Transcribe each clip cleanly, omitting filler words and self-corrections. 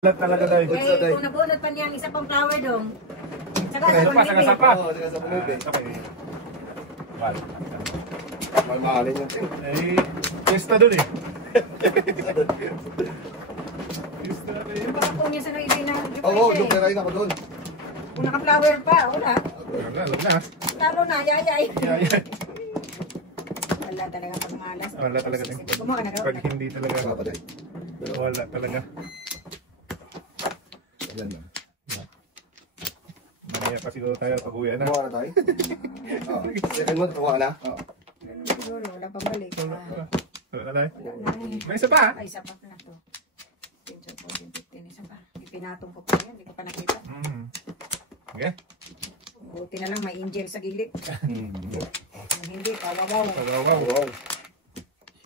Talaga tayo. Eh, kung nabunot pa niya ang isa pang flower dong. Saka sa Saka sa pa. Oo, saka sa bumibig. Wal. Mahalin yung ting. Eh, pesta doon eh. Pesta na yun. baka po niya sa nang ibig na Oo, yung perain ako doon. kung naka-flower pa, wala. Wala na. Lalo na, yayay. Yeah. Wala talaga pag malas. Wala talaga. Gumawa ka na Pag hindi talaga. Kapatay. Wala talaga. Yan lang. Mamaya pa siguro tayo pag-uwi na. Kuha na tayo. Oo. Second month, kuha na. Oo. Ganun siguro, wala pang balik. Wala na. Wala na eh. May isa pa. Ay, isa pa na to. 10, 14, 15, isa pa. Ipinatong ko pa yan, hindi ko pa nakita. Okay. Buti na lang may angel sa gilid. Kung hindi, kawawaw. Pagawaw. Wow.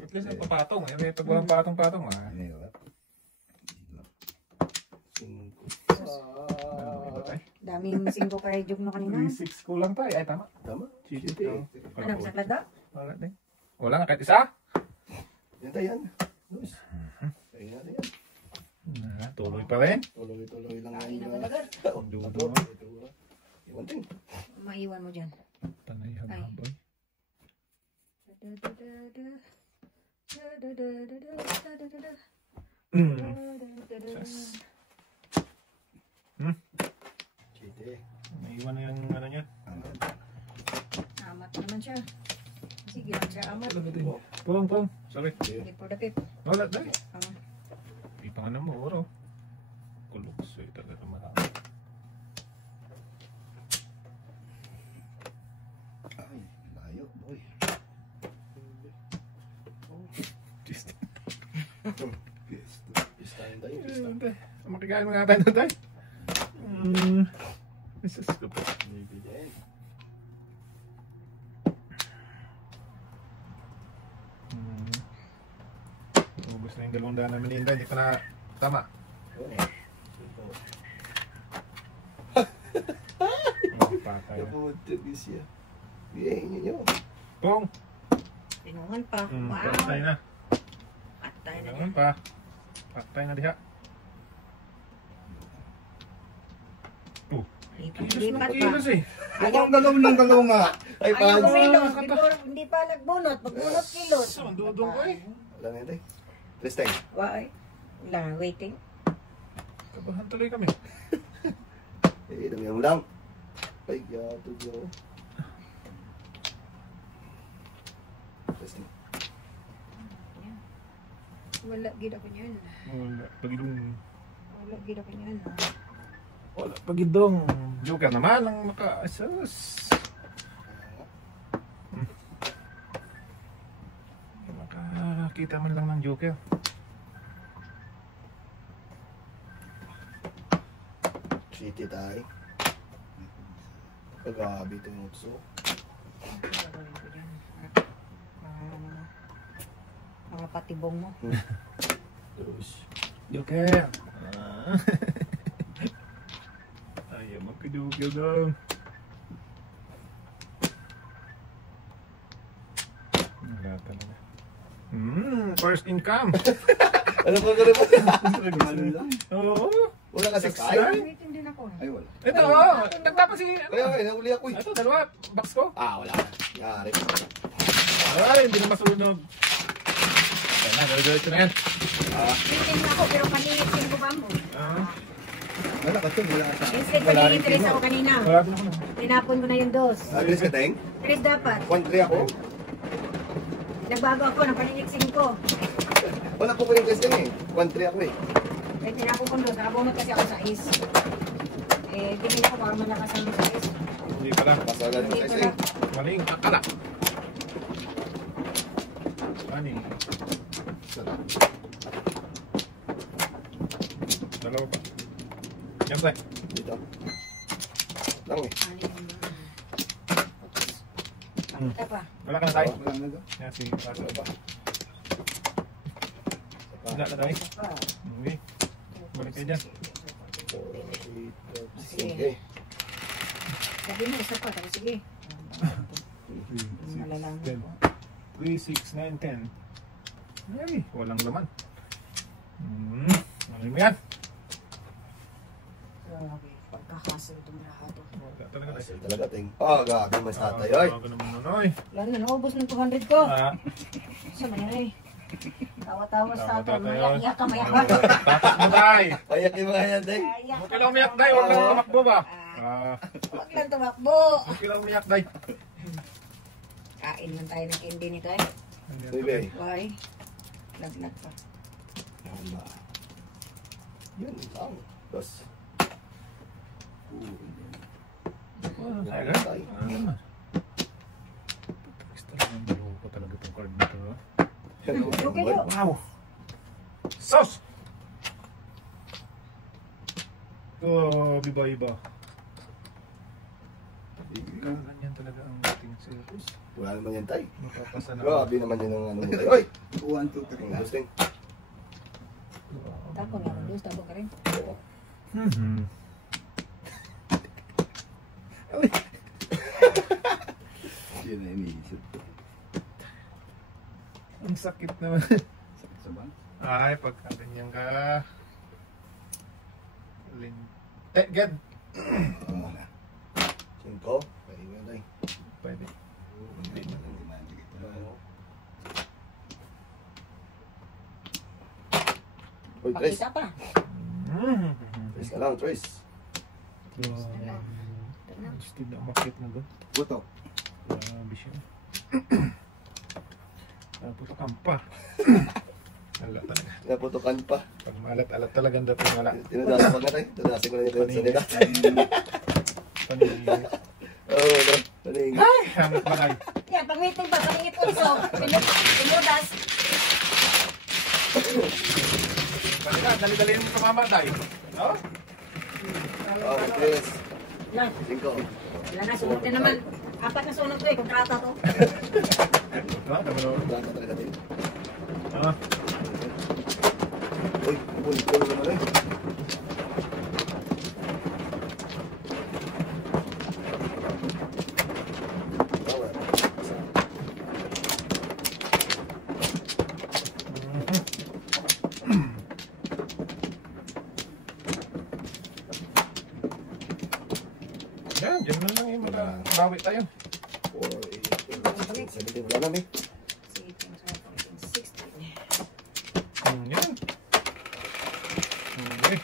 At least ang papatong. May pagwalang patong-patong. Daming singko kay Jog no kanina. 3-6 kulang tayo. Ay, tama. Tama. Ano, sa klada? Wala din. Wala nga kahit isa. Yan tayo yan. Luis. Tayo natin yan. Tuloy pa rin. Tuloy-tuloy lang Kain na yan. talaga. Iwan ting. Maiwan mo dyan. Panay hababoy. Chite. Naiwan na yung ano niya. Amat naman siya. Sige lang siya amat. Pong. Sorry. Hindi for the pip. Wala na eh. Di pa nga na mo, oro. Kuluksoy talaga marami. Ay, layo, boy. Just. Pista yun tayo, pista. Makikain mo nga tayo doon tayo. Isus ko pa. Bibigyan. Ubus na yung 200 na meninda. Hindi pa na tama. Patay. Naputugis siya. Bigyan nyo. Pong. Pinungan pa. Patay na. Patay na Pinungan dyan. pa. Patay na diha. Lipat pa. Kilos eh. Ayaw Dalawang nga. Ay, Ayaw pads. kumilos. Hindi pa nagbunot. Pagbunot kilos. Ang dudong ko eh. Wala na yun tayo. Please tayo. Why? Wala, waiting. Kabahan tuloy kami. Eh, dami ang ulam. Ay, gato dyan. Please tayo. Wala, gid ako niyan. Wala. Pagidong. Wala, gid ako niyan. Wala. Pagidong. Joker naman ang maka-asas. Makakita man lang ng Joker. City tayo. Pag-ahabi itong utso. Gagawin ko dyan. Mga patibong mo. Terus. Joker. Ayaw magka-Joker daw. Wala talaga. First income. Ano pa gano'n po? Oo. Wala kasi Six kain. nine. Waiting din ako. Ay, wala. Ito, nagtapa si... Kaya, nahuli ako eh. Ito, dalawa. Box ko. Ah, wala. Yari. Ay, hindi na masunog. Ayan na, diretso na yan. Waiting na ako, pero panilitin ko ba mo? Wala ka ito, wala ka sa akin. Instead, panilitin ako kanina. Wala din ako na. Tinapon ko na yung dos. Agres ka, Teng? Chris dapat. 1-3 ako. Nagbago ako, napaniliksin ko. Wala po ko yung testing eh. 1-3 ako eh. Eh, tinapon ko dos. Nakabunot kasi ako sa is. Eh, tingin ako baka malakas ang sa is. Hindi pala. Masalan ko Hindi sa ko isa na. eh. Maling akala. Maling. Dalawa pa. Yan tayo. Dito. Lang eh. Ito pa. Wala ka na tayo. Wala na daw. Yan si Pato ba? Wala na tayo. Okay. Balik kayo dyan. Sige. Sabi mo, isa pa. Tapos sige. Malalaman. 3, 6, 9, 10. Ay, walang laman. Ano mo yan? Grabe, pagkakasal itong lahat. Wala talaga tayo. Asal talaga, ting. Oh, gabi mas tatay, oy. Wala naman nun, oy. Wala na, naubos ng 200 ko. Ah, Sa man yan eh. Tawa-tawa sa tatay. Tawa-tawa yun. Mayak ka, mayak ka. tatas mo, tay. Payak yung mga yan, ting. Mayak Huwag ka lang umiyak, tay. Huwag lang tumakbo ba? Huwag lang tumakbo. Huwag ka lang umiyak, tay. Kain man tayo ng candy nito eh. Baby. Why? Lagnat pa. Tama. Yun, ang. Dos. Talaga? Ano naman? Gusto lang yung loko talaga itong card na ito. Okay, yo. Wow! Sauce! Grabe ba iba? Ganyan talaga ang ating circus. Wala naman yan, tay. Mapapasa na. Grabe naman yun ang ano mo, tay. Oy! 1, 2, 3 na. Dos, ting. Tapo nga man, tapo ka rin. Yun na iniisip ko. Ang sakit naman. Sakit sa bang? Ay, pagka ganyan ka. Ged. Cinco. Pwede mo yan, tay. Pwede. Hindi na lang ginamit ito. Uy, Tres. Pakita pa. Tres na lang, Tres. Gusto na makit na doon. Buto. Grabe siya. Puto kampa. Wala talaga. Naputukan pa. Pag malat-alat talaga ang dating wala. Tinadasan ko na, tay. Tinadasan ko na ito sa nila. Paningin. Oo, no. Paning. Ay! Hangat ba kayo? Yan, pangitong pa, pangit uso. Pinudas. Kanila, dali-dali yung tumama tayo. No? Oh, Tres. Lang, Cinco. wala na, sunod na naman. 4 na sunod ko eh, kontrata to. Ha? Dami Wala na talaga, tay. Ah, Uy, pulo naman eh. yan, dyan na lang yung mga bawi tayo. 4, 8, 17. Wala na, may. 16. Yan. Okay.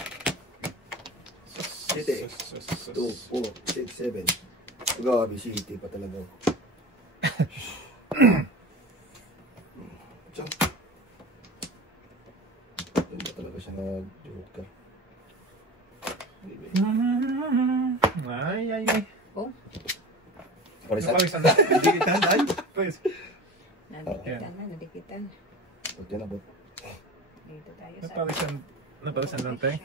City. 2, 4, 6, 7. Grabe, city pa talaga. Diyan. Diyan ba talaga siya nag-joker? Ay. Oh, Parisan. Napalisan na. Digitan tayo. Please. nadikitan na, nadikitan. Huwag yan abot. Dito tayo sa... Napalisan lang tayo.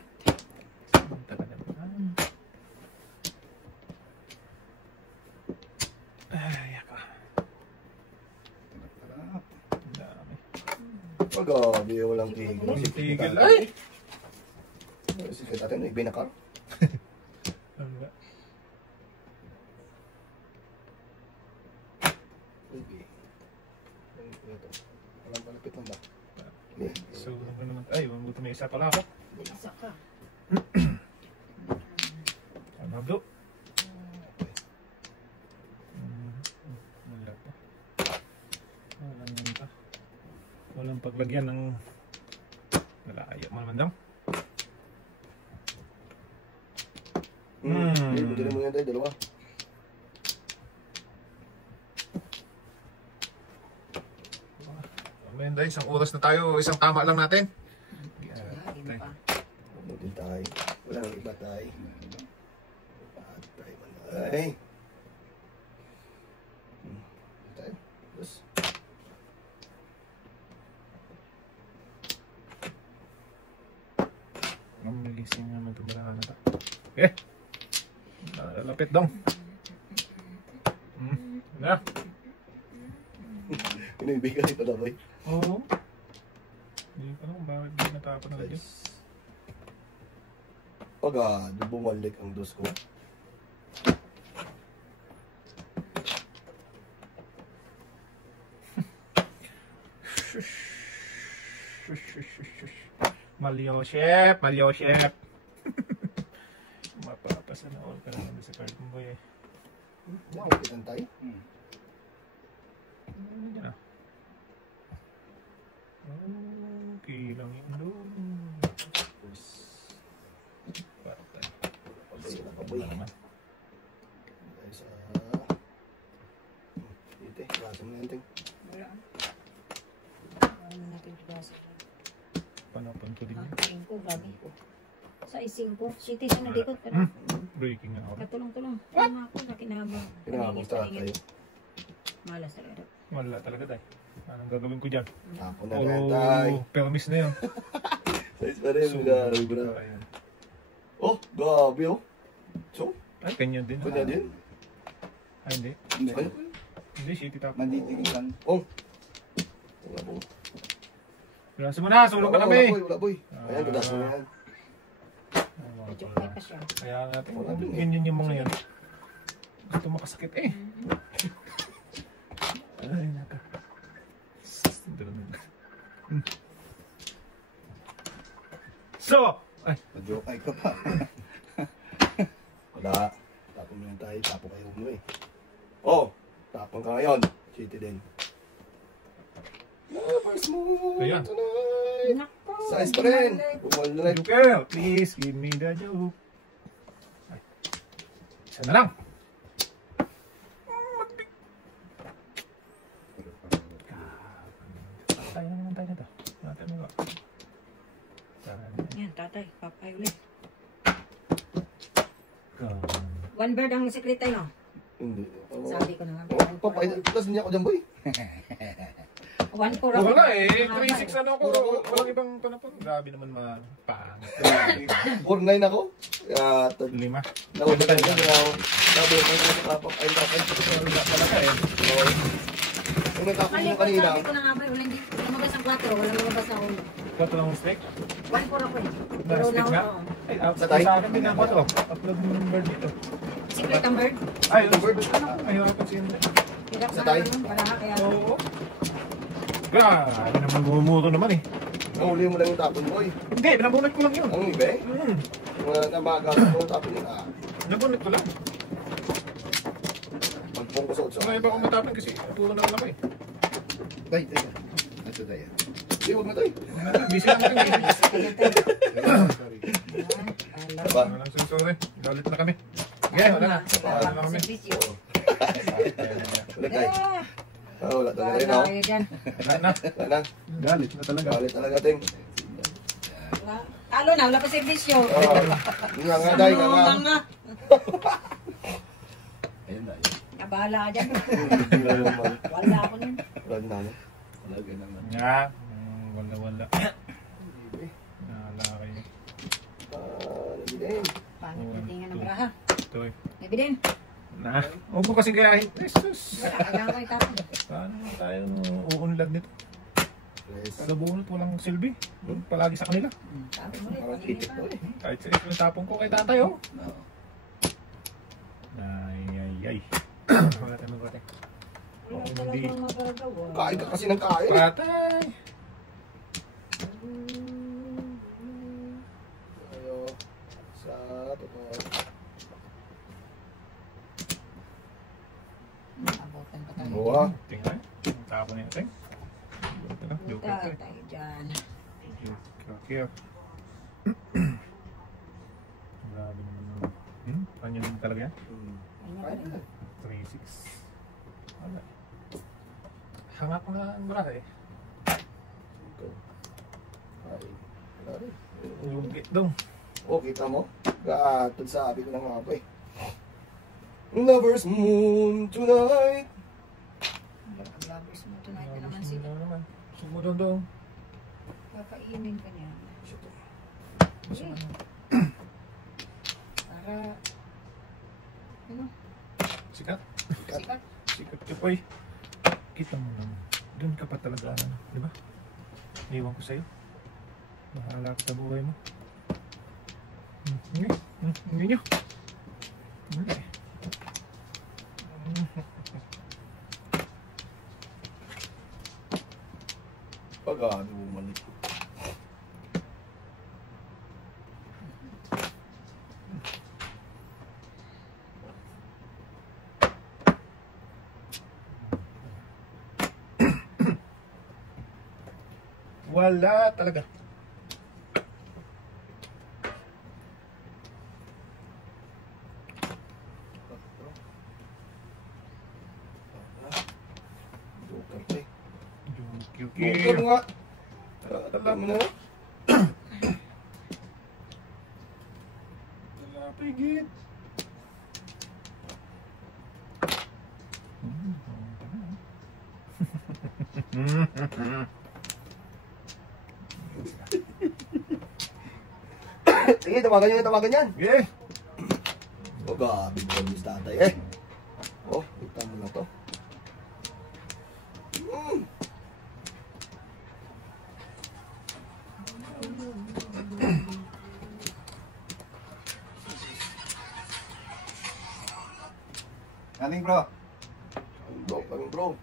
Talaga naman. Ay, ako. Ang dami. Grabe, walang tigil. Walang tigil. Ay! Sige natin, nagbinakar. Ano ba? Walang palapit lang ba? So, ano naman? Ay, buto may isa pala ako. Isa ka. Ano bro? Wala pa. Walang naman pa. Walang paglagyan ng... Wala, ayaw mo naman daw. Pwede mo yan tayo, dalawa. Amen, dahil isang oras na tayo, isang tama lang natin. Lagi pa. Ano din tayo? Walang iba tayo. Patay man ay. Tayo. Yes. Ang magising naman ito barahan na ito. Eh! Lapit dong. Na. Pinibigay ito na, boy. Oo. Hindi ko alam bakit di natapon na dyan. Pag bumalik ang dos ko. Malyo chef, malyo chef. Sana all ka naman sa card mo boy eh. Wow, kitan tayo. Ano dyan ah? Okay lang yun doon. Patay. Pabay na pabay. Wala naman. Dahil sa... Dito eh, basa mo yan, Ting. Wala. Ano natin basa? Panapan ko din yun. 5, grabe. Sa 5, city siya nalikot. Pero Breaking na ako. katulong-tulong. Tama ako, nakinabang. Pinakabang sa tayo. Malas talaga. Wala talaga tayo. Anong gagawin ko dyan? Tapon na yan, Tay. Permis na yun. Size pa rin, grabe bro. Ayun. Oh, grabe oh. So, Ay, kanya din. kanya din. Ay, hindi. Hindi. Ay, Hindi, shitty tap. Manditigilan. oh. Wala po. Graso mo na, sulong ka na, Wala be. boy, wala boy. Ayan, gadaso na yan. Medyo kaya pa siya. Kaya natin, ganyan yung mga yan. Gusto makasakit eh. Ay, naka. So! Ay, Madjokay ka pa. Wala. Tapon mo yan tayo, tapon kayo mo eh. Oh, tapon ka ngayon. City din. Lovers moon Ayan. tonight. Nako. Size pa rin. Bumal na lang. Joker, please give me the joke. Ay. Isa na lang. Tayo na naman tayo na to. Natin mo ba? Yan, tatay. Papay ulit. 1 bird ang secret tayo, no? Hindi. Oh, Sabi ko na nga. papay. Plus niya ako dyan boy. 1 for ako. Wala eh, 3-6 ano ako. Walang ibang panapon. Grabe naman pangit. 4-9 ako. Kaya, 5. nawala tayo dyan. Sabi ko sa kapag ay kapag. Wala talaga eh. Kung natapon Mali mo ko, kanina. sabi ko na nga ba, wala hindi. Lumabas ang 4, wala lumabas ang 1. 4 lang mistake. 1 for ako eh. Pero Mistake na na? ako. Ay, Sa tayo? sa akin din ang 4. Upload mo yung bird dito. Secret ang bird. Ay, yung bird. Ayaw ako siya. Hirap Sa na tayo? naman, para kaya. Oo. Grabe naman bumumuto naman eh. Nahuli mo lang yung tapon boy. Hindi, nabunot ko lang yun. Ang ibe. Hmm. Mga namagal mo yung tapon nila. Nabunot ko lang. Magpong ko sa utsa. Mga iba kong matapin kasi puro na lang ako eh. Tay, tay. Nasa tayo. Hindi, huwag na tayo. Busy lang kami. Sorry. Ba? Walang susuri. Galit na kami. Yeah, wala na. Wala na kami. Servisyo. Wala tayo. Ah, wala talaga rin Wala ako. kayo dyan. Wala na. Wala na. Galit na talaga. Galit talaga, Ting. Wala. Talo na, wala pa servisyo. Nga nga, day, nga nga. Nga. Ayun na, ayun. Nabahala ka dyan. Wala naman. Wala ako nun. Wala naman. Talaga naman. Nga. Wala. Wala kayo. Nabidin. Paano titingnan ng braha? Ito eh. Nabidin. Na. Huwag mo kasing gayahin. Jesus. Wala, kailangan ko itapon. Paano tayo uunlad nito? Yes. Sa bunot walang silbi. Palagi sa kanila. Tapon mo Parang ulit. itik to eh. Kahit sa yung tapong ko kay tatay oh. Oo. Ay. Wala tayo mag-wate. Wala Hindi. talagang magagawa. Kain ka kasi ng kain. Patay. Ayo. Sa totoo. Abutan pa tayo. Buwa. Tingnan. Tapon niya ting. Ito na. Joker Punta to eh. tayo dyan. Joker. Grabe naman. Kanya naman talaga yan. Ayun na pa rin. 3-6. Wala. Hanga ko na ang bra eh. Ay, wala rin. Lugit daw. Oh, kita mo? Gatod sabi ko na nga ba eh. Lover's moon tonight. Lovers mo tonight na naman sila. Sumunod daw. Kakainin ka niya. Gusto mo. Para, ano, Sikat. sikat. Sikat ka pa eh. Kita mo naman. Doon ka pa talaga ano. Di ba? Iwan ko sa'yo. Bahala ka sa buhay mo. Hindi nyo. Hindi. Pag-ano bumalik. Wala talaga. Joker pa eh. Joker. Joker nga. Alam mo na. Wala pigit. Sige, tawagan yan. Okay. O, gabi ko yung tatay eh. Oh, kita mo na to. Aling bro. Bro.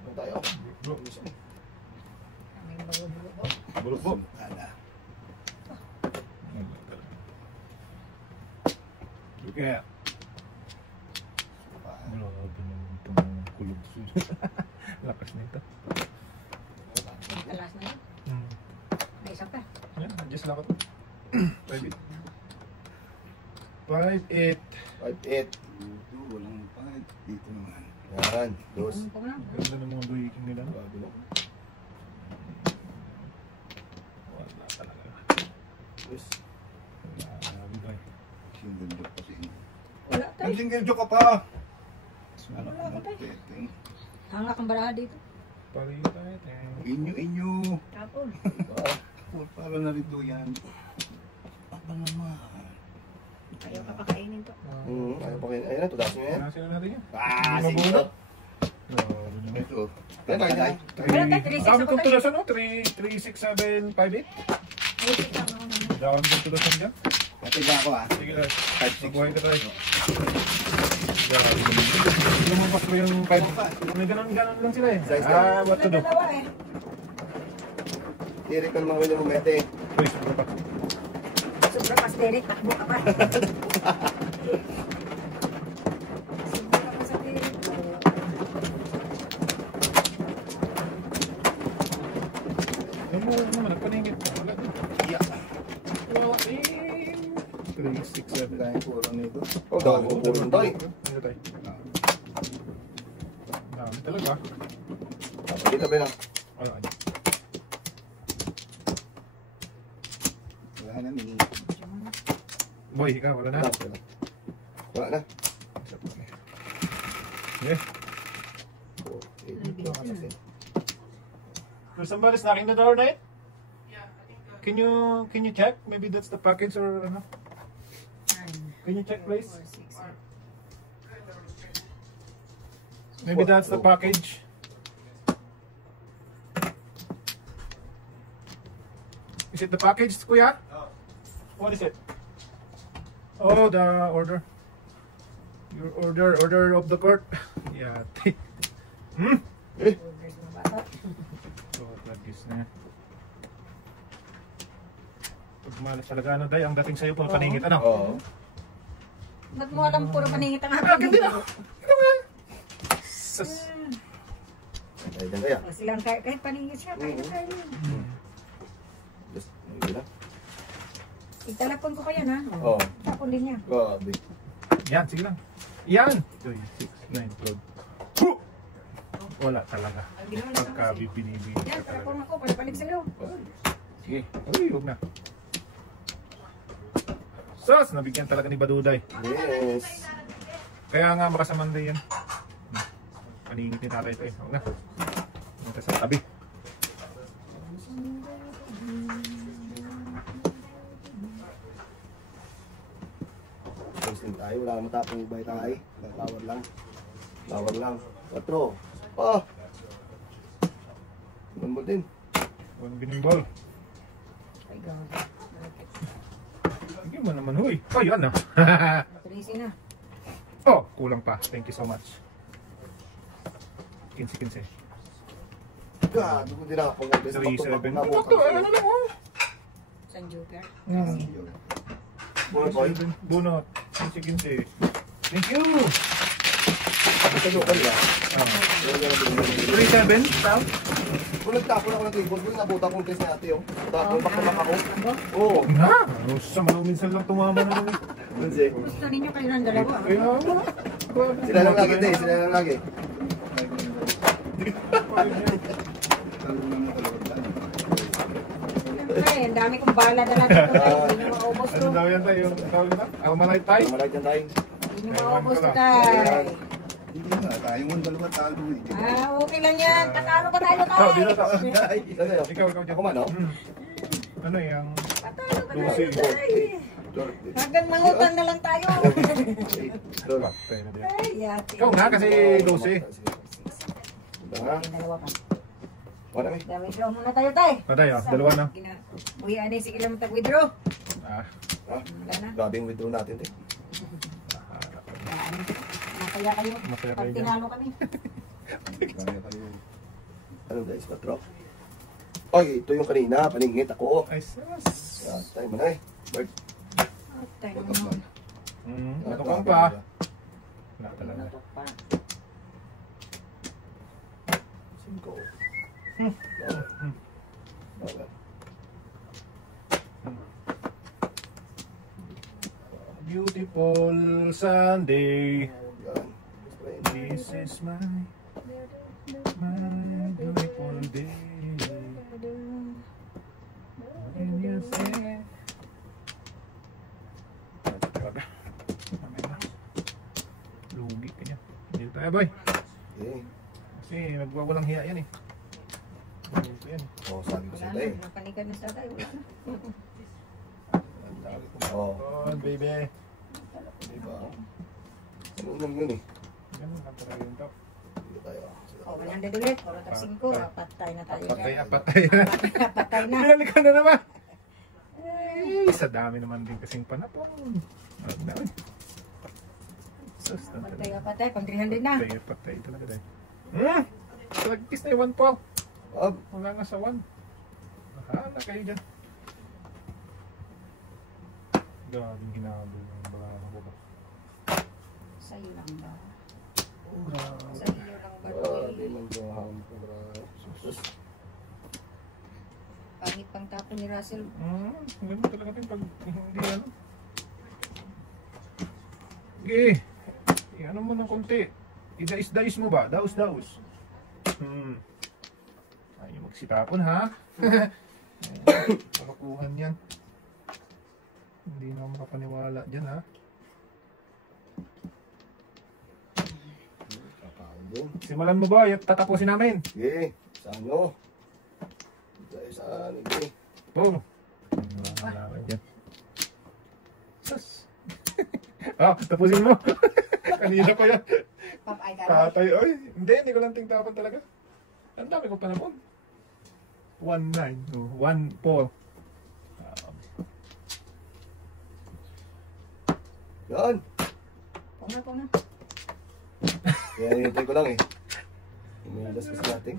Ano tayo? Bro. Kaming bago-bulo ko. Bulok. Ala. Okay. Grabe naman itong kulog. Lakas nito. Alas na yun. May isa pa. Yan, adjust lang ako to. 5'8". 5'8". 5'8". Dito, walang pahit. Dito naman. Yan, dos. Ano pa lang? Ganda ng mga breaking nila. Grabe no. Wala talaga. Dos. Grabe ba eh. Single joke kasi. Wala Ang tayo. single joke ka pa! Ano Wala ka tayo. Teteng. Hangak ang baraha dito. Pareho tayo. Inyo. Tapon. Para na rito yan. Apa naman? Ayaw ka pakainin to. Ayaw pa kayo. Ayun na, tudasin nyo yan. Sila natin yan. Ah, Hindi sige. mabulok. Grabe naman. Ito. Kaya tayo tayo. Wala tayo, 3.6 Dami ako kong tayo. tulasan, no? 3, 6, 7, 5'8". Ay, tika mo naman. Dami kong tulasan dyan. Katiga ako ah. Sige lang. 5'6". Magbuhay ka tayo. Grabe naman. Lumabas ko yung 5. May ganon lang sila eh. Size What to do? Dalawa eh. Tirik ko naman kami ng umete. Uy, sobra pa. Sobra pas Derek, takbo ka pa. Sobra ka pa sa Derek. Yung mura naman, nagpaningit. Wala din. Yeah. Wala din. 3, 6, 7. Dahil puro nito. Oh, dami ko puro tayo. Ano tayo? Dami talaga. Dito ba lang? Wala ka. Wala na ni. Boy, ikaw, wala na. Wala na. Yeah. Okay. There's somebody knocking the door, Nate? Can you check? Maybe that's the package or ano? Can you check, please? Maybe that's the package. Is it the package, Kuya? What is it? Oh, the order. Your order of the court. Yeah. So, lagis na. Pag malas talaga, ano, Day, ang dating sa'yo, paningit, ano? Oo. Ba't mo alam puro paningit ang Ah, akin? hindi na. Ano nga? Sus. Ay, dyan kaya. Silang kahit paningit siya, kaya kayo. Just, hindi na. Italapon ko kayo na. Oo. Tapon din niya. Grabe. Yan, sige lang. Yan! 3, 6, 9, 12. Wala talaga. Pagka binibili Yan, ka talapon talaga. ako, palapalik sa'yo. Sige. Uy, huwag na. Sus! Nabigyan talaga ni Baduday. Yes. Kaya nga makasamanday yan. Paningit ni tatay ito eh. Huwag na. Ito sa tabi. Tapos din tayo. Wala naman tapong ibay tayo. Power lang. Power lang. 4. Ah! Lambot din. Huwag binimbol. Ay, God. Sige mo naman, huy. Oh, yan na. Matrisi na. Oh, kulang pa. Thank you so much. 15. God, kung di na ako. 3, 7. Ano lang oh. San Joker. Bunot boy. Bunot. 15. Thank you. Ito yung kanila. Ah. 3, 7. Kung nagtapon ako ng table, kung nabuta kong test ni ate, oh. Tapon, baka ako. Ano? Oo. Na! Sa malaw minsan lang tumama na naman. Kasi, Gusto ninyo kayo ng dalawa. Kaya nga. sila lang lagi, te. Sila lang lagi. Talo na mo talaga dyan. Siyempre, ang dami kong bala dala dito. Hindi nyo maubos to. Ano daw yan tayo? Tawag na? Almalite tayo? Malagyan dyan tayo. Hindi nyo maubos to, tay. Hindi na, tayo mong dalawa talo eh. Okay lang yan. Tatalo pa tayo, Ikaw, tay. dito tayo. Ay, sa'yo. Ikaw dyan. Ako man, oh. Ano yung... Tatalo pa tayo, Lucy. tay. Hanggang mangutang na lang tayo. Patay na din. Ay, yate. Ikaw nga kasi Lucy. Diba? Dalawa pa. Wala eh. Withdraw muna tayo, tay. Patay ah, dalawa na. Uy, ani, sige lang mag-withdraw. Ah, Wala na. Grabe yung withdraw natin, te. Masaya kayo. Masaya Pag kayo tinalo kami. Kaya kayo. Ano guys, patro? Oy, ito yung kanina. Paningit ako. ay sus. Yan, tayo mo na eh. Bert. Tayo naman. Natukang pa. Wala talaga. Natok pa. 5. Okay. Beautiful Sunday. Yan. This is my beautiful day. When you say talaga. Mamaya na. Lugi ka niya. Dito tayo boy. Okay. Kasi nagwawalang hiya yan eh. Dito yan. Oh, sabi ko Wala sa'yo, na. eh. Napanikan na sa tayo. Wala na. Oh, Oh, baby. diba? Ano lang yun eh. Ganun lang talaga yung top. Dito tayo. O, 100 ulit. 4 5. Patay na tayo. Patay, dyan. patay na. Patay na. Pinalik ka na naman. Ay, sa dami naman din kasing panapon. Wag na. Sus, Patay na patay. Pang 300 na. patay, patay talaga dahil. Lagkis na yung 1 po. Ah, Wala nga sa 1. Bahala kayo dyan. Gabing hinabol ng barang ko ba? Sa'yo lang ba? Grabe. Sa'yo lang ba? grabe man gaham ko, bro. Sus. Pangit pang tapo ni Russell. Ganun talaga din pag hindi ano. Sige. Ano mo ng konti. Idais-dais mo ba? Daus-daus. Ayaw magsitapon ha. Pakakuhan yan. Hindi na ako makapaniwala dyan ha. Kakain din. Simulan mo ba? Tatapusin namin. Sige, sa ano? Dahil sa ano eh. Boom. Wala ka dyan. Sus. Tapusin mo. Kanina pa yan. Papay ka. Tatay, oy. Hindi ko lang tingtapan talaga. Ang dami ko panapon. 1-9. 1-4. Yan. Kung na. Kaya hinintay ko lang eh. Umilas kasi natin.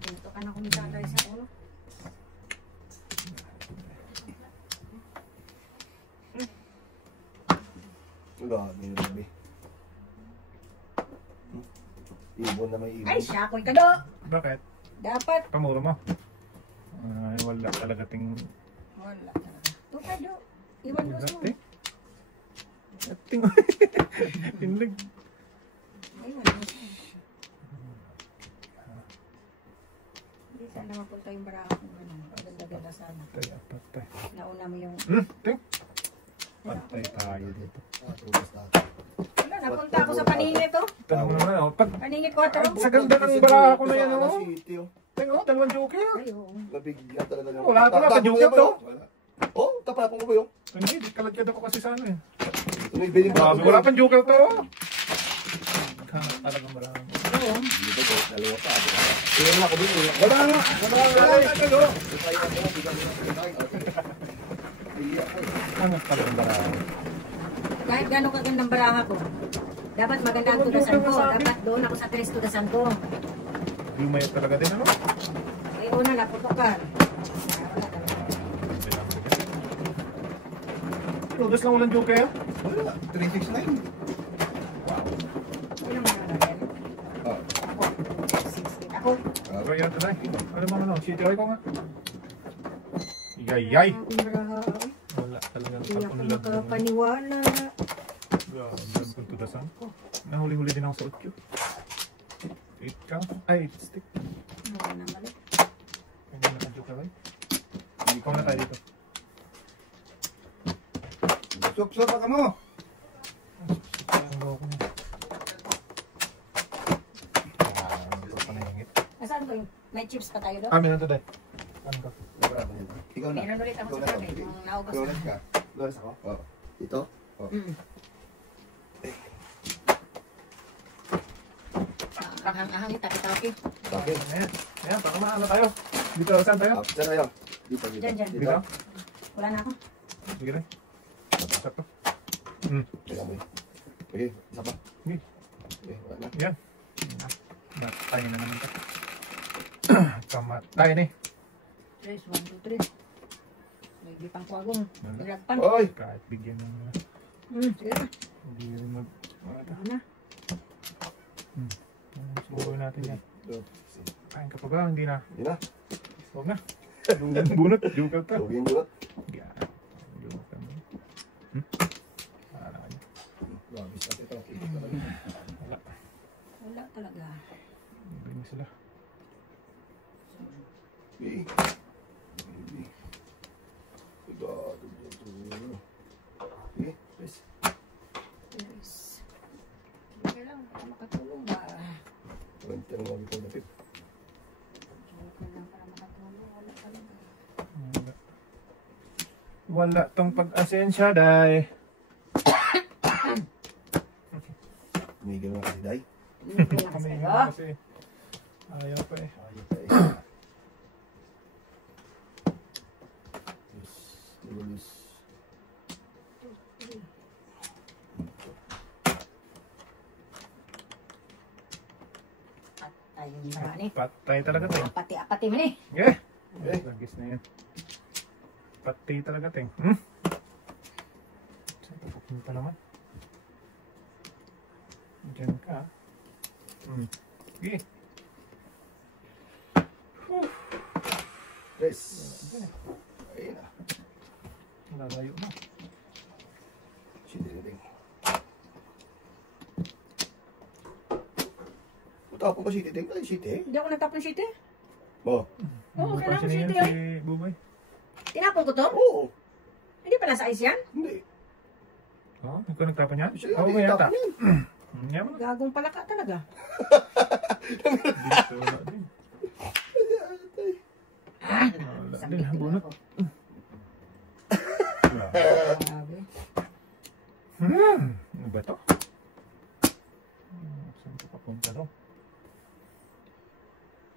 Dito ka na kumitatay sa ulo. Grabe yung rabi. Ibon na may ibon. Ay, siya ako'y kado. Bakit? Dapat. Pamuro mo? Ay, wala talaga ting... Wala talaga. Ito kado. Iwan mo sa Ting... Ting... Tinlag. Iwan mo sa Hindi sana mapunta yung baraka kung ano. Ganda-ganda sana. Patay, patay. Nauna mo yung... Ting... Patay tayo dito. Wala, napunta ako sa paningit to. Tanong mo naman, oh. Pag... Paningit ko ito. Sa ganda ng baraka ko na yan, oh. City, oh. Ting, oh, 2 joker. Ay, oo. Nabigyan talaga ng... Wala ka na, Tapon ka-joker mo to. yun, wala. Oh, tapapon ko ba yun? Hindi, kalagyan ako kasi sa ano eh. Ano yung biling Grabe, wala pang joker to, oh. Talagang marami. Oo. Dito ko, dalawa pa. Tingnan mo ako dito. Wala nga. Wala nga. Ano? Angat talagang baraka. Kahit gano'ng kagandang baraha ko, dapat maganda ang tudasan ko. Dapat doon ako sa 3 tudasan ko. Lumaya talaga din, ano? Ay, una, naputukan. Wala talaga. Todos lang walang joker. Wala. 369. Sino mo naman? Oh. Ako. 68 ako. Pero yan tayo. Ano mga ano? City ko nga. Yay! Wala talagang Hindi ako pag-unlad. makapaniwala. Gagawin ko to the sun. Nahuli-huli din ako sa utyo. 8 count? Ay, 8 stick. Wala na mali. Hindi na ka-joke ba? Ikaw na tayo dito. Sup-sup ka mo. Ang gawa ko niya. Ito pa na yung hit. Nasaan ko yung may chips pa tayo doon? Amin na to, Day. Ano ka? Ikaw na. Meron ulit ako sa kagay. Kung naubos Ikaw ulit na. ka. Loris ako. Oh. Ito. Mm. Ahang-ahang yung taki-taki. Bakit? Ayan. Ayan, baka maano tayo. Dito, saan tayo? Saan tayo? Dito, dito. Diyan, diyan. Dito? Wala na ako. Sige rin. Sakto. Teka mo. Okay, isa pa. Sige. Okay, wala na. Yan. Matay na naman ito. Kamatay na eh. 3, 1, 2, 3. May lipang kuwagong. Wala. Ilagpan. Oy! Kahit bigyan ng... Sige na. Hindi rin mag... Wala na. Subukan natin yan. Ito. Kain ka pa ba? Hindi na. Hindi na. Huwag na. Bunot. Joker ka. Tawagin mo na. Yan. Joker mo. Wala ka niya. Grabe sa ito. Wala. Wala talaga. Bigyan sila. Okay. Okay, please. Yes. Okay lang. Baka makatulong ba? Ganti ang mga bitaw na pip. Okay lang para makatulong. Wala talaga. Wala tong pag-asensya, Day. May gano'n kasi, Day. Hindi lang Kami sa'yo. nga kasi ayaw pa eh. Ayos, Day. Yes. Lulis. Patay yung marami. Patay talaga, Ting. Apati-apati mo eh. Yeah. Eh. Lagis na yan. Patay talaga, Ting. Saan ka pupunta naman? Diyan ka. Sige. Yes. Ayun na. Lalayo na. Shit, din. Tapon pa city, ay city. Hindi ako nagtapon ng shit eh. Oh. Oo, kailangan Pansin shit yan eh. si Buboy. Tinapon ko to? Oo. Hindi pala sa ice yan? Hindi. Oo, ikaw nagtapan yan? Siya Oo, yung kaya yata. tapon yan. Yan mo. Gagong pala ka talaga. Dito wala din. Wala din, bunot. Grabe. Ano ba ito? Saan ka papunta daw?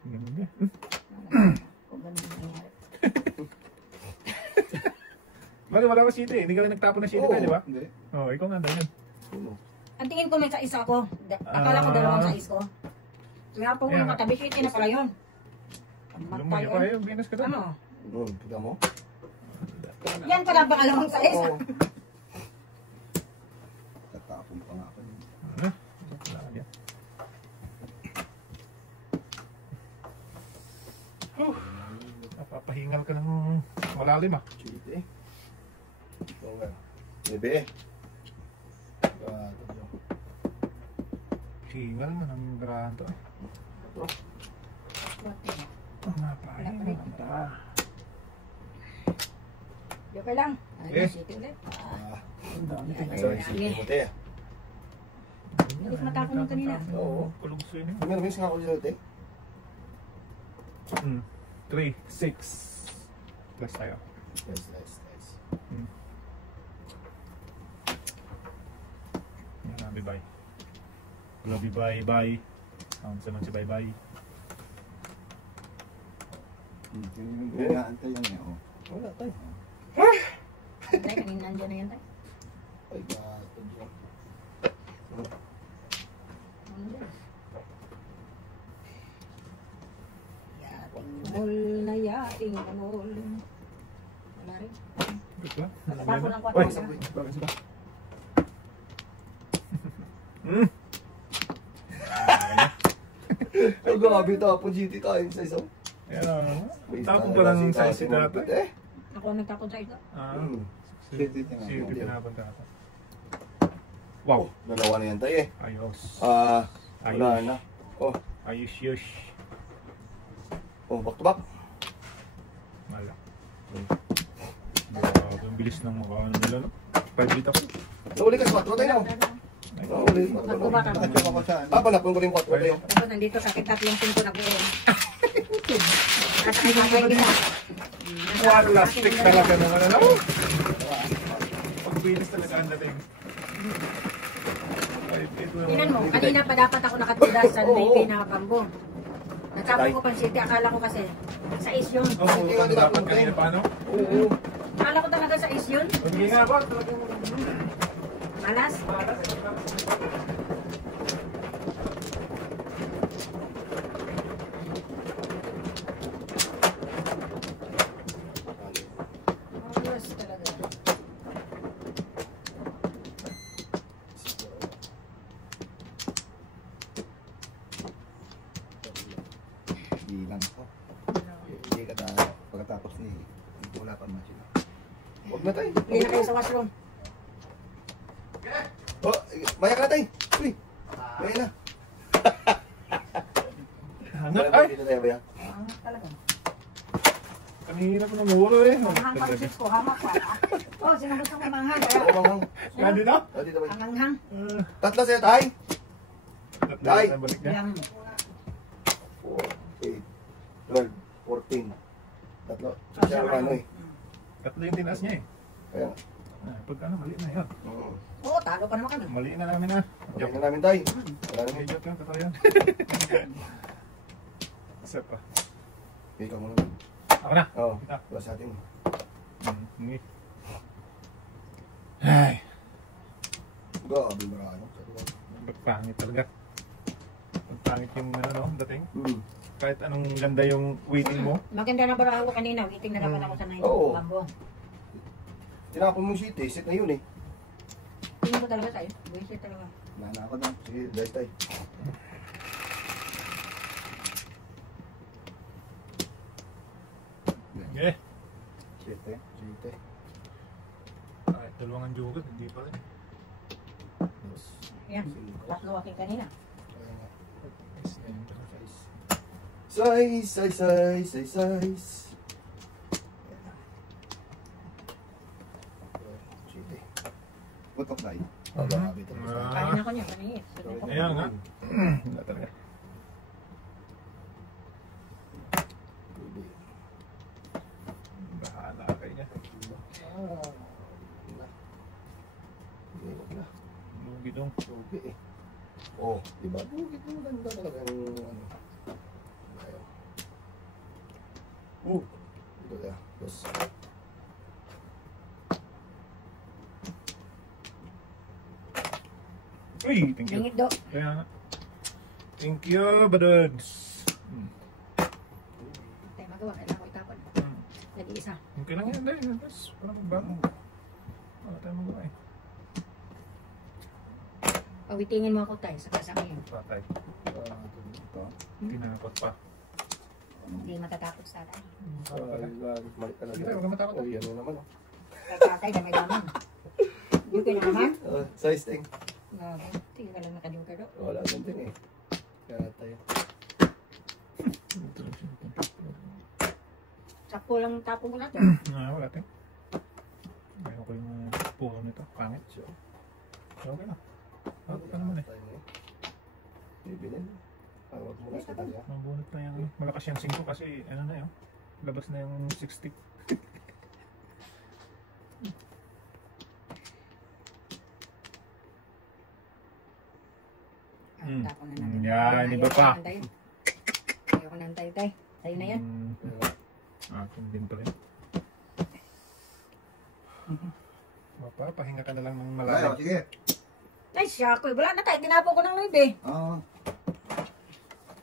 Ganun din. Kung ganun ang nangyari. Mali, wala ka city. Hindi ka rin nagtapon ng city pa, di ba? Hindi. Oo, ikaw nga dahil. Ang tingin ko may sa isa ako. Akala ko dalawang sa is ko. Kaya po yung katabi shit na pala yun. Lumaya pa yun, binas ka doon. Ano? Tignan mo. Yan pala ang pangalawang sa is. Oo. Tatapon pa nga ako. Ano? Wala ka dyan. Napapahingal ka ng malalim ah. City. Oo nga. Bebe. Gato. Hingal na ng garahan to eh. Napahingal ka. Joker lang. Eh. City ulit. Sorry, city mo te. Hindi ko matapon yung kanina. Oo. Kulugso yun eh. Kami namin nga ako dito te. 3, 6. Plus tayo. Nice, nice, nice. Grabe bye. Grabe bye bye. Sounds naman si bye bye. Inaantay yan eh. Oh. Wala tayo. Tay, kanina nandiyan na yan tay. Ay, gato dyan. Yating mall na yating mall. Wala rin. Ito? Tapo ng Uy, 4. bakit ba? Ay, grabe tapon GT tayo sa isang. Ayan o. Tapon pa lang sa isi dati. Eh. Ako ang nagtapon sa ito. Ah, Sige, tingnan sige, mo. tinapon ka. Wow. Dalawa na yan tayo eh. Ayos. Wala na. Oh, Ayos, yus. back to back. Malak. Grabe, ang bilis ng mukha nila, no? 5 feet ako. Nahuli ka sa 4 tayo na. Nahuli. Ako ba ka? At ako saan? Papalapon ko rin 4 tayo. Tapos nandito sa tatlong pinto na buo. At ay bagay kita. Wala, stick talaga naman, ano? Pagbilis talaga ang dating. 5 feet lang. Tingnan mo, kanina pa dapat ako nakatudas sa may pinakabambo. Nagtapon ko pang city, akala ko kasi sa is yun. Oo, dapat kanina pa, no? Oo. Akala ko talaga sa is yun. Hindi nga ba? Malas. Ayos talaga. Bilang ko. Hindi ka tayo. Pagkatapos ni wala pa naman sila. Huwag na tayo. Hindi na kayo sa washroom. Oh, maya ka na tayo. Uy, maya na. Hanap, ay! Dito tayo, Baya. Talaga. Kanina ko namuro eh. Manghang pa chips ko, hamak pa. Oh, sino gusto ko manghang? Kaya, Oo, manghang. Lalo na? Dito, Baya. ang manghang. Tatlo sa'yo, tay. Ay! Balik niya. Yan. 4, 8, 12, 14. Tatlo. Siya ang ano eh. Tatlo yung tinaas niya eh. Kaya, Pag ano, mali na yan. Oo, talo pa naman kami. Mali na namin na. Joke na namin, tay. Wala namin. May joke lang, totoo yan. Isa pa. Ikaw muna. Ako na. Oo, wala sa atin. Hindi. Ay, Grabe marano. pangit talaga. Pangit yung ano, no, dating. Hmm. Kahit anong ganda yung waiting mo. Maganda na bara ako kanina. Waiting na naman ako sa 9 Oo. bambo. Tinapon mong city, sit na yun eh. Tingin ko talaga tayo. Buisit talaga. Wala na ako doon. Sige, guys, tay. Eh, Siyete. Siyete. kahit dalawang ang jugod, hindi pa rin. Dos. Yan. Tatlo aking kanina. Size, size, size, size, size. Siyete. Putok na yun. Grabe ito. Kain ako niya kanina. Ayan nga. Wala talaga. Bahala kayo niya. Huwag na. Lugi dong. Lugi eh. Oh, diba? Lugi mo ganda talaga yung ano. Ayaw. Ito kaya. Dos. Uy, thank you. Lingit do. Kaya nga. Thank you, baduds. Tayo magawa. Kailangan ko itapon. Nag-iisa. Okay lang yan, dahil. Tapos, parang bago. Wala tayong magawa eh. Pawitingin mo ako tayo sa kasama yun. Patay. Ito. Tinakot pa. Hindi matatapos sa tayo. Mali talaga. Hindi tayo, huwag kang matakot. Oh, yan mo naman. Oh. Tatay na may laman. Yung kinakaman? Size thing. Grabe. Tingin ka lang nakadiyong do. Wala din din eh. Kaya tayo. Sakpo lang tapon ko natin. Wala tayo. Ayaw ko yung puno nito. Pangit. So, Okay na. Ako pa naman eh. tayo na eh. Bibilin. Tawag mo na sa kanya. Mabunot na yan. Malakas yung 5 kasi ano na yun. Labas na yung 60. Tapon na natin. Yan, iba pa. Ayaw ko nang tayo. Tayo na yan. Akin din pa rin. Pahinga ka na lang ng Ayaw, malalim. sige. Ay, siya ko. Wala na tayo. Tinapon ko ng 9 Oo.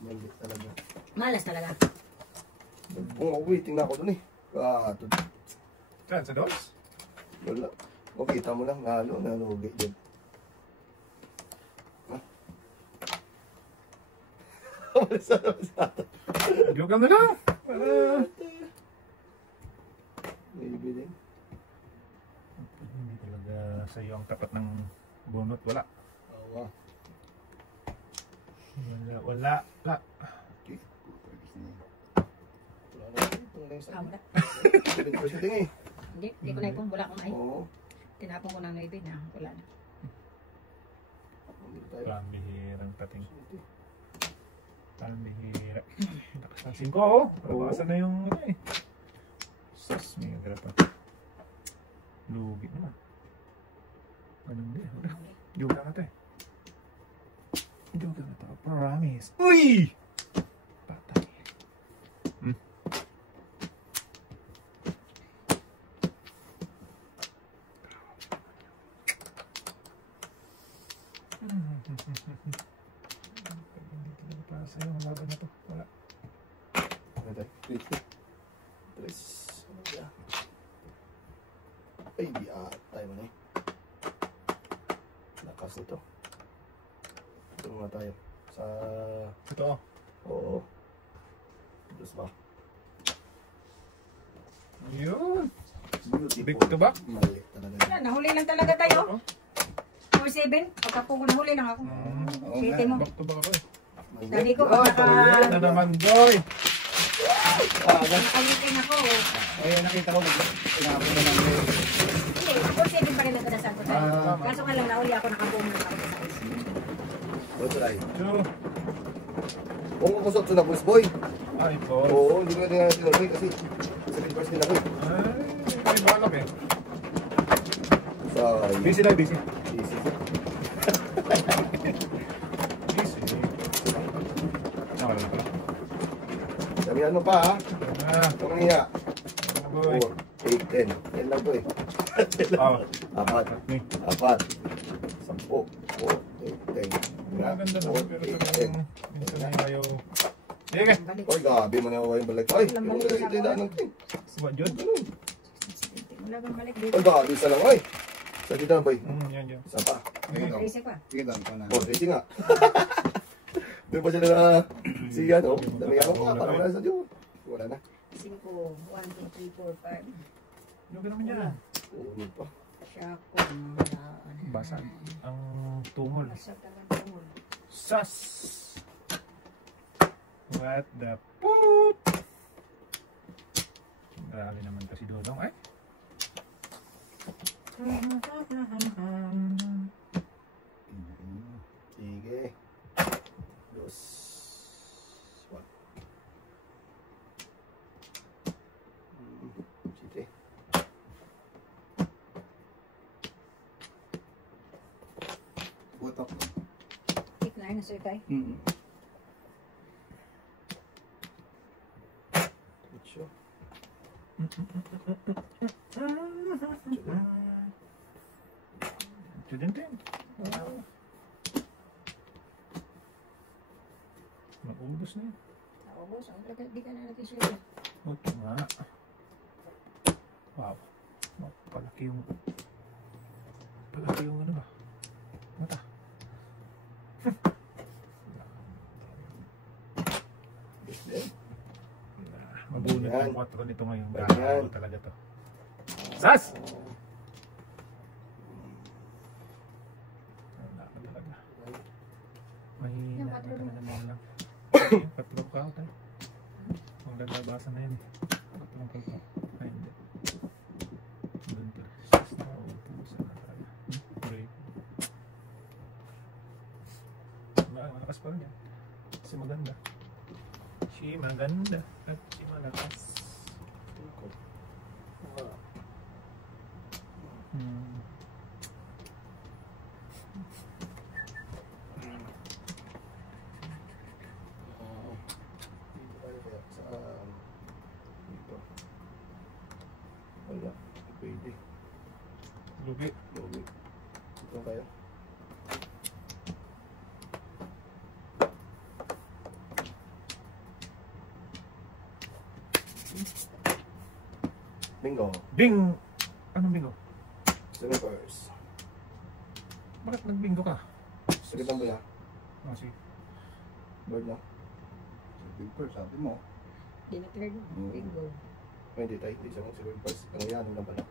Mali talaga. Malas talaga. Oo, waiting na ako dun eh. Ito. Saan? Sa dos? Wala. O, kita mo lang, nalugi dyan. Joke na lang. Maybe din. Hindi talaga sa'yo ang tapat ng bunot. Wala. Oo. Wala. Okay. Wala na. Ito na yung Ah, wala. sabi ko siya tingin. Hindi ko na ipon. Wala akong ay. Oo. Tinapon ko ng naibin na. Wala na. Hindi tayo. Pambihirang pating. Pambihira. Lakas ng 5 oh. Pabawasan na yung ano eh. Sus, may grapa. Lugi naman. Anong di? Joke na natin. Joke na ito. Promise. Uy! Patay. Hindi para sa'yo ang laban na to. Wala. Ano tayo? Tres. Ano ba? Ay, di tayo mo na eh. Lakas nito. Ito muna tayo. Sa... Ito oh. Oo. Dos ba? Yun. Beautiful. Big to back. Mali talaga. Wala, nahuli lang talaga tayo. 4-7. Pagkapo ko nahuli lang ako. Oo Siti nga. mo. Back to back ako eh. Sabi ko pag Yan na naman, boy. nakalitin ako. Ay, nakita ko. Tinapon na lang. Hindi, 4-7 pa rin ang kadasal ko tayo. Kaso nga lang nahuli ako, nakaboom lang ako sa size. What's try? Two. Oo, kusot sa boys boy. Ay, boy. Oo, hindi ko na tingnan tinuloy kasi second first din ako eh. Ay, may balak eh. Sa... Busy na, busy. Easy. Busy. Wala pa. Sabi ano pa ha? Ito nang hiya. Boy. 4, 8, 10. Yan lang to eh. Ah, Apat. ni. Apat. 10. 4, 8, 10. Maganda na. 4, Pero 8, 10. talagang minsan na ayaw. Sige. Balik. Oy, gabi mo na ako yung balik. Ay, yung tindahan ng ting. What yun? Wala bang balik dito? Ay, gabi isa lang ay. Sa dito na boy. Yan. Isa pa. Naisip pa. Sige lang, ito na. Oh, kasi nga. Doon pa siya na si yan, oh. Dami ako nga, parang wala sa Diyo. Wala na. 5, 1, 2, 3, 4, 5. Yung ganun yan. Oo, yun pa. Siya ko. Basag. Ang tungol. Basag talaga mo. Sus! What the poop? Grabe naman kasi Dodong. Ay! Sige. Dos. One. Sige. Butok. Tik na yun, sir, tayo. Ocho. Estudyante. Maubos na yun. Naubos, ang talaga, di ka na natin siya. Okay nga. Wow. Palaki yung ano ba? Mata. Mabunot Yan. yung 4 nito ngayon. Yan. Gagawin talaga to. Sas! Wala ka talaga. Mahina na talaga naman lang. 4 ka tayo. Ang lalabasan na yan eh. 4 ka. Ay hindi. Doon pa. Sas na. Upusan na talaga. Break. Malakas pa rin yan. Kasi maganda. Si maganda. At si malakas. Wala. Pwede. Lugi. Lugi. Ito tayo. Bingo. Bing! Anong bingo? 7 pairs. Bakit nagbingo ka? Sige lang ba yan? Oh, sige. Bird na. Big first, sabi mo. Di na third. Bingo. Hindi tayo, hindi siya kung 7 pairs. Ang yan, lang pala.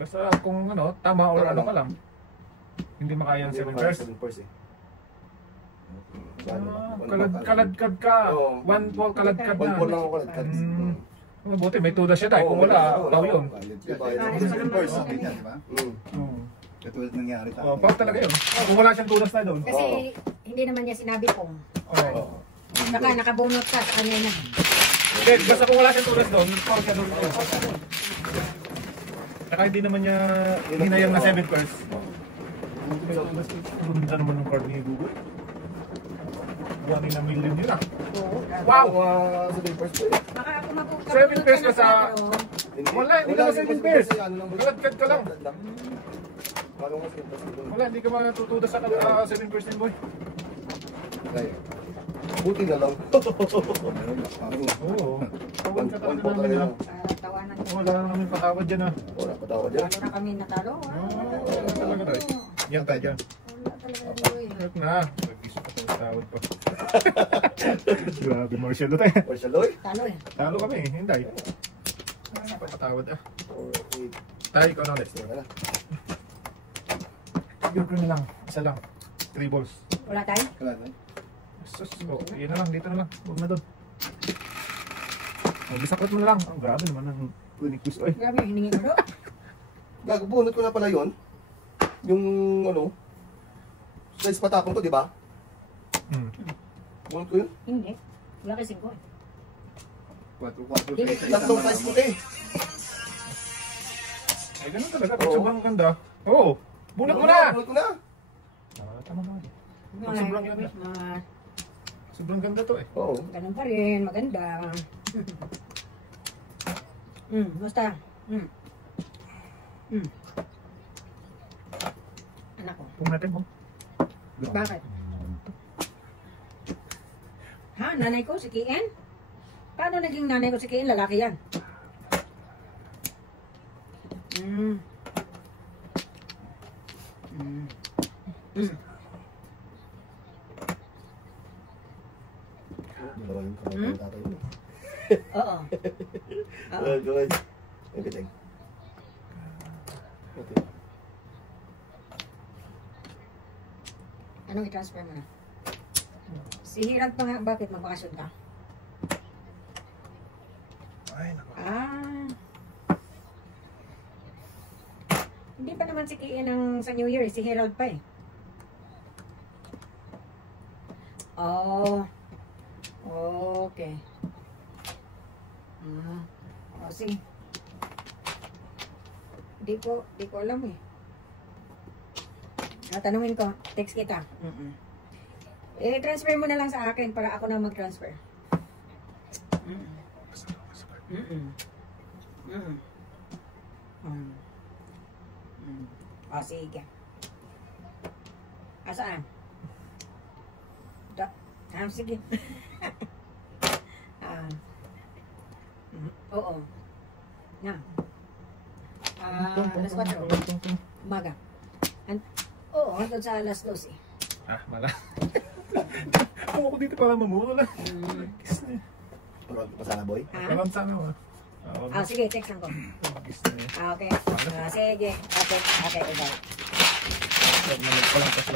Basta kung ano, tama or Tama ano lang. ka lang. Hindi makaya ang 7 pairs. 7 pairs eh. Kaladkad ka. Oo. One ball kaladkad 1 ball na. lang ako kaladkad. Mm. Mabuti, may tuda siya tayo. Kung wala, taw yun. Diba, yun ang 7 pairs. Sabi niya, di ba? Oo. Katulad nangyari tayo. Oh, parang talaga yun. Kung wala siyang tudas tayo doon. Kasi hindi naman niya sinabi kung. Oo. Saka nakabunot ka sa kanya na. Okay, basta kung wala siyang tudas doon, score ka doon. Saka hindi naman niya hinayang na 7 pairs. Ganda naman ng card ni Google. Buwani na million yun ah. Oo. Wow! 7 pairs po eh. Baka ako mabunot 7 pairs ka sa- Hindi. Wala, hindi naman 7 pairs. Ano lang ba? Kaladkad ka lang. Parang mas kintas ko doon. Wala, hindi ka matutudas sa 7 pairs din boy. Kaya. Buti na lang. Oo. Tawad ka talaga One namin ah. Parang tawanan ko. Wala na namin patawad dyan ah. Wala patawa dyan. Lalo na kami natalo. Talaga tayo. Yan tayo dyan. Wala talaga boy. Hirap na. Mag-iso ka sa tawad pa. Grabe Marcelo tayo. Marshaloy? Talo eh. Talo kami, hindi. Patawad ah. 4, 8. Tayo, ikaw na ulit. Wala na. Siguro ko na lang. Isa lang. 3 balls. Wala tayo? Kala na. Sus, oh, yun na lang. Dito na lang. Huwag na doon. Oh, bisakot mo na lang. Oh, grabe naman ang winning quiz. Oy. Grabe, hiningi ko do. Gagabunot ko na pala yun. Yung ano. Size patapon ko, di ba? Hmm. Bunot ko yun. Hindi. Wala kasi 5 eh. 4-4. Tatlong size puti. Ay, ganun talaga. Pag Oo. sobrang ganda. Oo. Bunot mo na! Bunot ko na. Tama na. Mga Sobrang ganda. Christmas. Sobrang ganda to eh. Oo. Ganun pa rin. Maganda. Basta. Anak ko. Kung natin mo. Bakit? Ha? Nanay ko si Kian? Paano naging nanay ko si Kian? Lalaki yan. Maraming kamay ng tatay mo. Oo. Gawin. Everything. Okay. Anong i-transfer mo na? Si Hirag pa nga, bakit magbakasyon ka? Ay, naku. Hindi pa naman si Kian ang sa New Year, si Herald pa eh. Oh. Okay. Sige. Di ko alam eh. Tanungin ko, text kita. Transfer mo na lang sa akin para ako na mag-transfer. Sige. Asaan? Sige. Oo. Na. Alas 4. Umaga. Oo, hanggang sa alas 12. Ah, mala. Kung ako dito para mamula. Kiss na. Tulog pa sana, boy. Kalam sana mo. Sige, text ko. Kiss na. Okay. Sige. Okay, bye. Palampas.